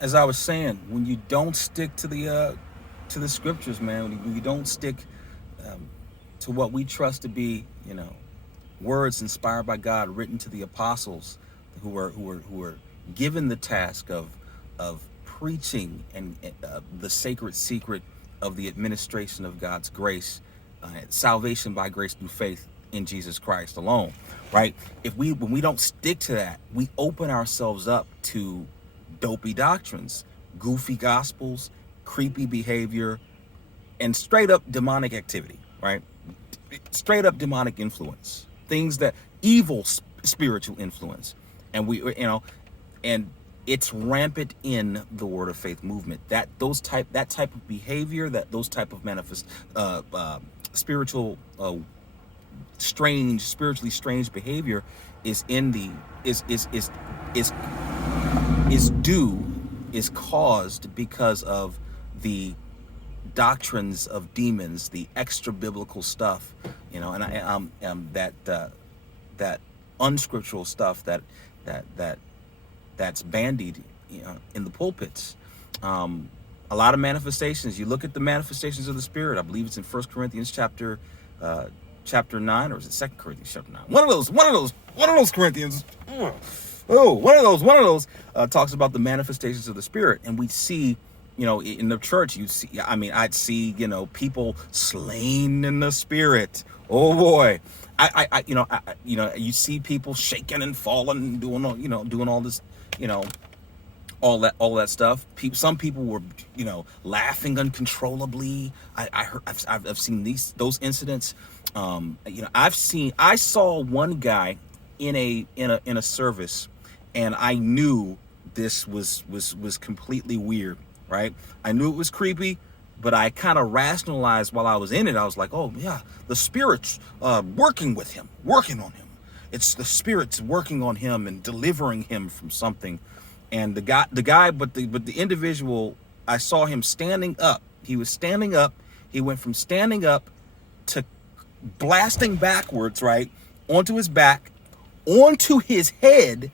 as I was saying, when you don't stick to the scriptures, man, when you don't stick um, to what we trust to be, words inspired by God, written to the apostles, who were given the task of preaching and the sacred secret of the administration of God's grace, salvation by grace through faith in Jesus Christ alone, right? If we When we don't stick to that, we open ourselves up to dopey doctrines, goofy gospels, creepy behavior, and straight up demonic activity, right? Straight up demonic influence, things that evil spiritual influence, and and it's rampant in the Word of Faith movement. That type of behavior, that those type of spiritual spiritually strange behavior is in the is is due is caused because of the doctrines of demons, the extra biblical stuff, and that unscriptural stuff that that's bandied, in the pulpits. A lot of manifestations. You look at the manifestations of the Spirit. I believe it's in 1 Corinthians chapter 9, or is it 2 Corinthians chapter 9? One of those Corinthians. One of those talks about the manifestations of the Spirit, and we see, in the church, I'd see, people slain in the Spirit. Oh boy, you see people shaking and falling, doing all this, all that stuff. Some people were, laughing uncontrollably. I've seen those incidents. I saw one guy in a service, and I knew this was completely weird, right? I knew it was creepy, but I kind of rationalized while I was in it. I was like, oh yeah, the Spirit's working on him. It's the Spirit's working on him and delivering him from something. And but the individual, I saw him standing up. He was standing up. He went from standing up to blasting backwards, right, onto his back, onto his head,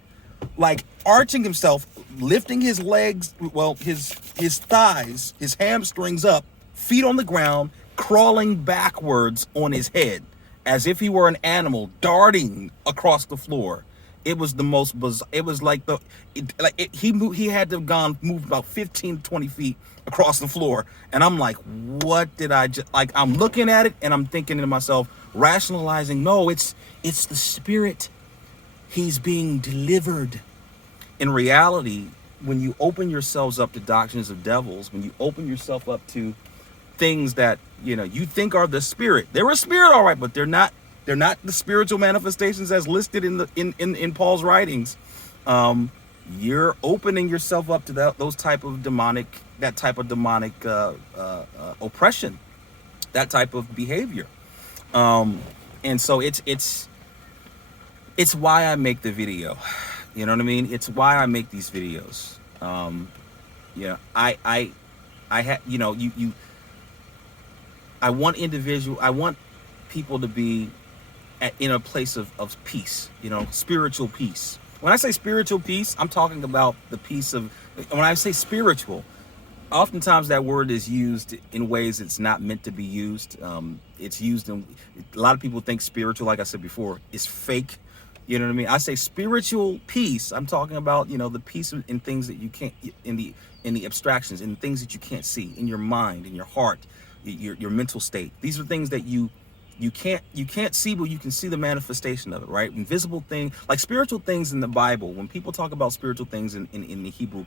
like arching himself, lifting his legs, his thighs, his hamstrings up, feet on the ground, crawling backwards on his head, as if he were an animal darting across the floor. It was the most bizarre. It was like he had to have moved about 15 to 20 feet across the floor. And I'm like, what did I just, like, I'm looking at it and I'm thinking to myself, rationalizing, no, it's the Spirit. He's being delivered. In reality, when you open yourselves up to doctrines of devils, when you open yourself up to things that, you think are the Spirit, they're a spirit, all right, but they're not the spiritual manifestations as listed in Paul's writings. You're opening yourself up to that type of demonic oppression, that type of behavior. And so it's why I make the video. You know what I mean? It's why I make these videos. I want people to be in a place of peace, spiritual peace. When I say spiritual peace, I'm talking about the peace of, when I say spiritual, oftentimes that word is used in ways it's not meant to be used. It's used in, a lot of people think spiritual, like I said before, is fake. You know what I mean? I say spiritual peace. I'm talking about, the peace in things that you can't, in the abstractions, in things that you can't see, in your mind, in your heart, your mental state. These are things that you can't see, but you can see the manifestation of it, right? Invisible thing, like spiritual things in the Bible. When people talk about spiritual things in the Hebrew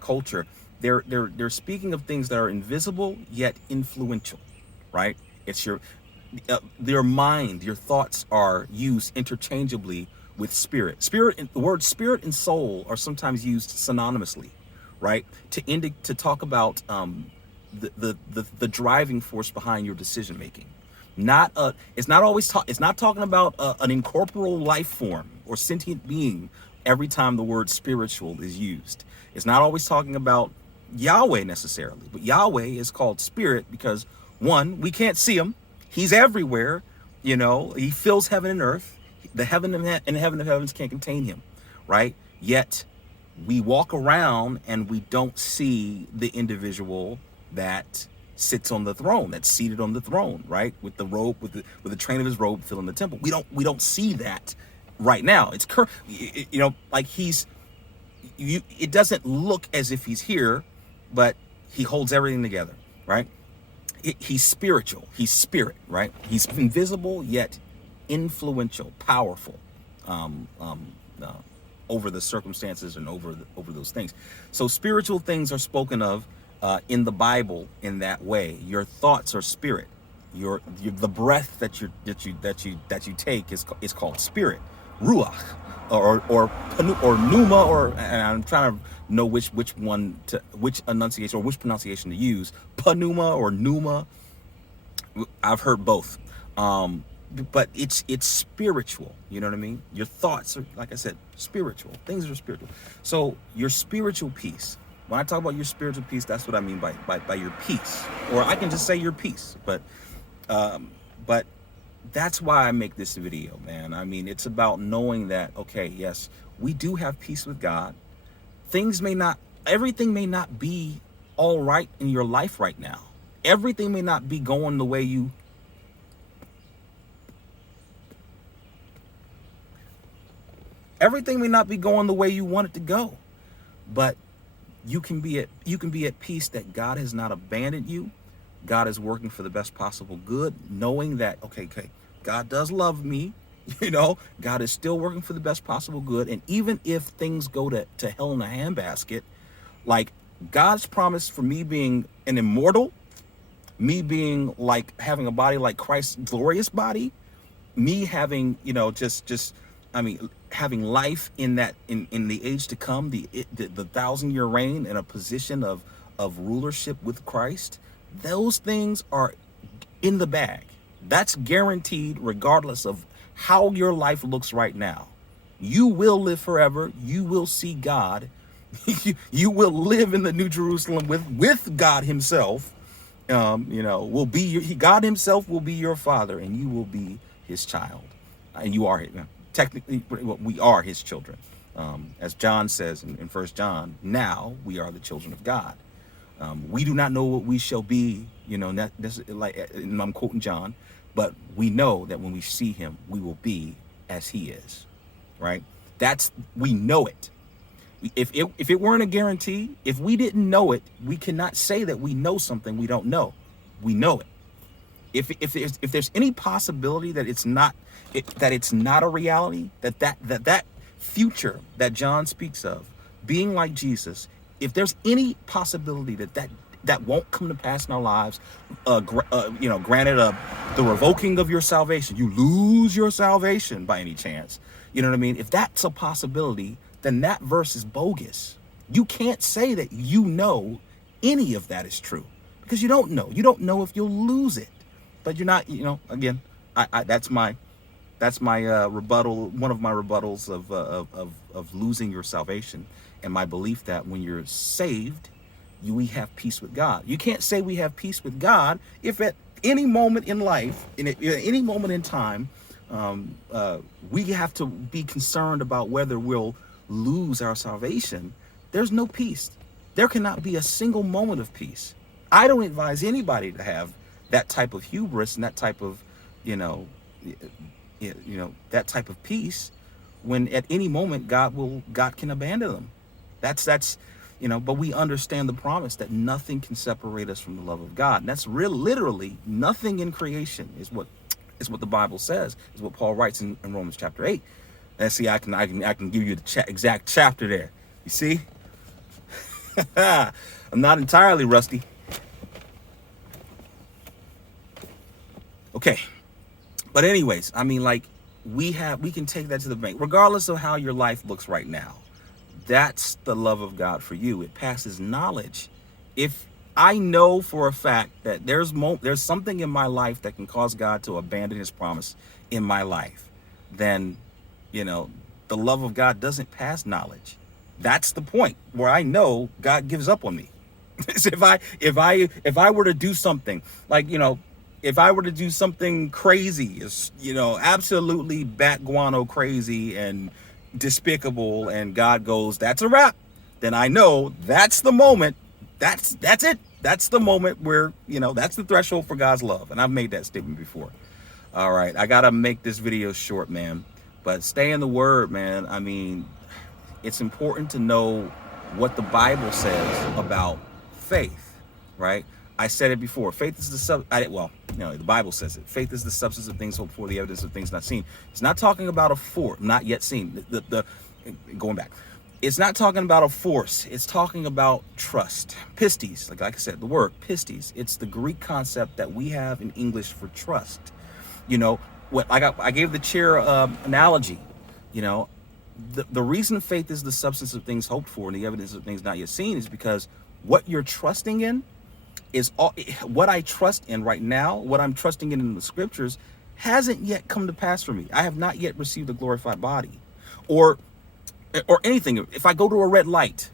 culture, they're speaking of things that are invisible yet influential, right? It's your mind, your thoughts are used interchangeably with spirit. The word spirit and soul are sometimes used synonymously, right? To talk about the driving force behind your decision making. It's not talking about an incorporeal life form or sentient being every time the word spiritual is used. It's not always talking about Yahweh necessarily, but Yahweh is called spirit because, one, we can't see him. He's everywhere. He fills heaven and earth. The heaven and heaven of heavens can't contain him, right? Yet we walk around and we don't see the individual that sits on the throne, that's seated on the throne, right? With the robe, with the train of his robe filling the temple. We don't see that right now. It's like it doesn't look as if he's here, but he holds everything together, right? He's spiritual. He's spirit, right? He's invisible yet influential, powerful, over the circumstances and over those things. So spiritual things are spoken of in the Bible in that way. Your thoughts are spirit. The breath that you take is called spirit, ruach, or pneuma, and I'm trying to know which enunciation or which pronunciation to use, pneuma or pneuma. I've heard both, but it's spiritual. You know what I mean? Your thoughts are, like I said, spiritual. Things are spiritual. So your spiritual peace. When I talk about your spiritual peace, that's what I mean by your peace, or I can just say your peace. But that's why I make this video, man. I mean, it's about knowing that, okay, yes, we do have peace with God. Everything may not be all right in your life right now. Everything may not be going the way you want it to go. But you can be at peace that God has not abandoned you. God is working for the best possible good, knowing that, okay, God does love me. God is still working for the best possible good. And even if things go to hell in a handbasket, like God's promise for me being an immortal, me being like having a body like Christ's glorious body, me having, having life in the age to come, the 1,000-year reign in a position of rulership with Christ, those things are in the bag. That's guaranteed regardless of how your life looks right now. You will live forever. You will see God. You will live in the New Jerusalem with God himself. God himself will be your father, and you will be his child. And you are technically, we are his children. As John says in 1 John, now we are the children of God. We do not know what we shall be, not like, and I'm quoting John, but we know that when we see him, we will be as he is, right? We know it. If it weren't a guarantee, if we didn't know it, we cannot say that we know something we don't know. We know it. If there's any possibility that it's not a reality, that future that John speaks of, being like Jesus, if there's any possibility that won't come to pass in our lives, granted the revoking of your salvation, you lose your salvation by any chance, you know what I mean? If that's a possibility, then that verse is bogus. You can't say that any of that is true, because you don't know. You don't know if you'll lose it. But you're not, again, that's my rebuttal. One of my rebuttals of losing your salvation, and my belief that when you're saved, we have peace with God. You can't say we have peace with God if at any moment in life, at any moment in time, we have to be concerned about whether we'll lose our salvation. There's no peace. There cannot be a single moment of peace. I don't advise anybody to have that type of hubris and that type of, that type of peace, when at any moment God can abandon them. That's but we understand the promise that nothing can separate us from the love of God. And that's literally nothing in creation is what the Bible says, is what Paul writes in Romans chapter 8. And see, I can give you the exact chapter there. You see? I'm not entirely rusty. Okay. But anyways, I mean, like, we can take that to the bank, regardless of how your life looks right now. That's the love of God for you. It passes knowledge. If I know for a fact that there's something in my life that can cause God to abandon his promise in my life, then, the love of God doesn't pass knowledge. That's the point where I know God gives up on me. So if I were to do something like, if I were to do something crazy, absolutely bat guano crazy and despicable, and God goes, that's a wrap. then I know that's the moment. That's it. That's the moment where, that's the threshold for God's love. And I've made that statement before. All right, I gotta make this video short, man. But stay in the Word, man. I mean, it's important to know what the Bible says about faith, right? I said it before. Faith is the Bible says it. Faith is the substance of things hoped for, the evidence of things not seen. It's not talking about a force, not yet seen. Going back, it's not talking about a force. It's talking about trust. Pistis, like I said, the word pistis. It's the Greek concept that we have in English for trust. I gave the chair analogy. The reason faith is the substance of things hoped for and the evidence of things not yet seen is because what you're trusting in is what I trust in right now. What I'm trusting in the scriptures hasn't yet come to pass for me. I have not yet received a glorified body, or anything. If I go to a red light,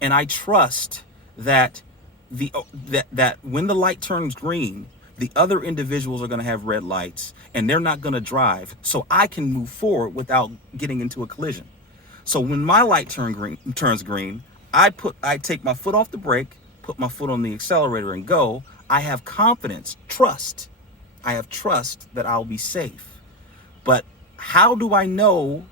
and I trust that that when the light turns green, the other individuals are going to have red lights, and they're not going to drive, so I can move forward without getting into a collision. So when my light turns green, I take my foot off the brake, put my foot on the accelerator and go. I have confidence, trust. I have trust that I'll be safe. But how do I know,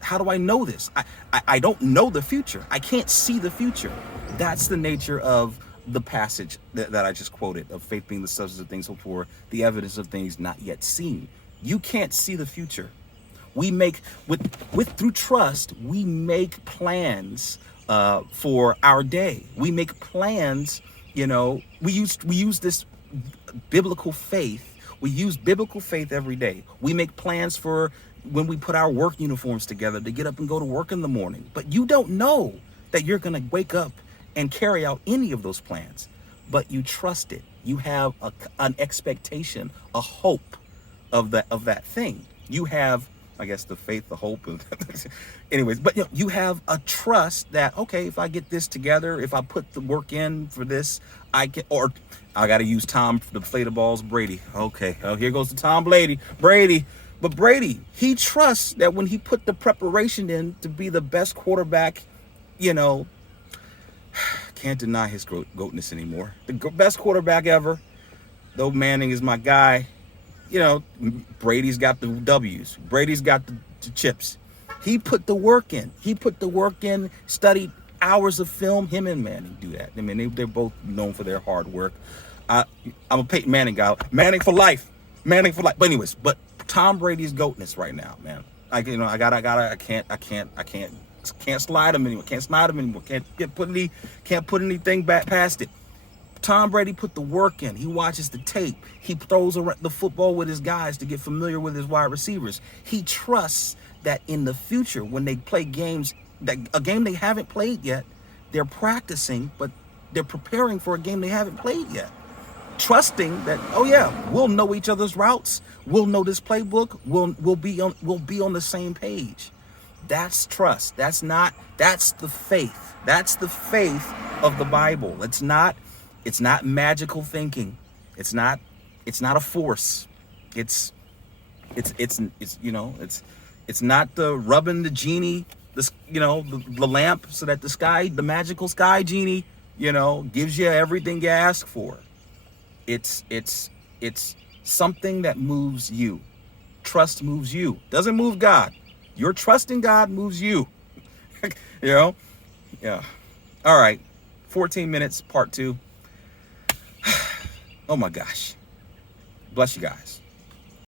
how do I know this? I don't know the future. I can't see the future. That's the nature of the passage that I just quoted, of faith being the substance of things hoped for, the evidence of things not yet seen. You can't see the future. We make, through trust, we make plans for our day. We make plans, we use this biblical faith. We use biblical faith every day. We make plans for when we put our work uniforms together to get up and go to work in the morning. But you don't know that you're going to wake up and carry out any of those plans, but you trust it. You have an expectation, a hope of that thing. You have, I guess, the faith, the hope. Anyways, but you have a trust that, okay, if I get this together, if I put the work in for this, I got to use Tom to play the balls, Brady. Okay, here goes the Tom Brady. But Brady, he trusts that when he put the preparation in to be the best quarterback, can't deny his goatness anymore. The best quarterback ever, though Manning is my guy. Brady's got the W's. Brady's got the chips. He put the work in. Studied hours of film. Him and Manning do that. I mean, they're both known for their hard work. I'm a Peyton Manning guy. Manning for life. But anyways, but Tom Brady's goatness right now, man. I can't slide him anymore. Can't put anything back past it. Tom Brady put the work in. He watches the tape. He throws the football with his guys to get familiar with his wide receivers. He trusts that in the future, when they play games, a game they haven't played yet, they're practicing, but they're preparing for a game they haven't played yet. Trusting that, oh yeah, we'll know each other's routes. We'll know this playbook. We'll be on the same page. That's trust. That's the faith. That's the faith of the Bible. It's not magical thinking. It's not a force. It's not the rubbing the genie, the lamp so that the magical sky genie, gives you everything you ask for. It's something that moves you. Trust moves you. Doesn't move God. Your trust in God moves you. Yeah. All right. 14 minutes, part 2. Oh my gosh. Bless you guys.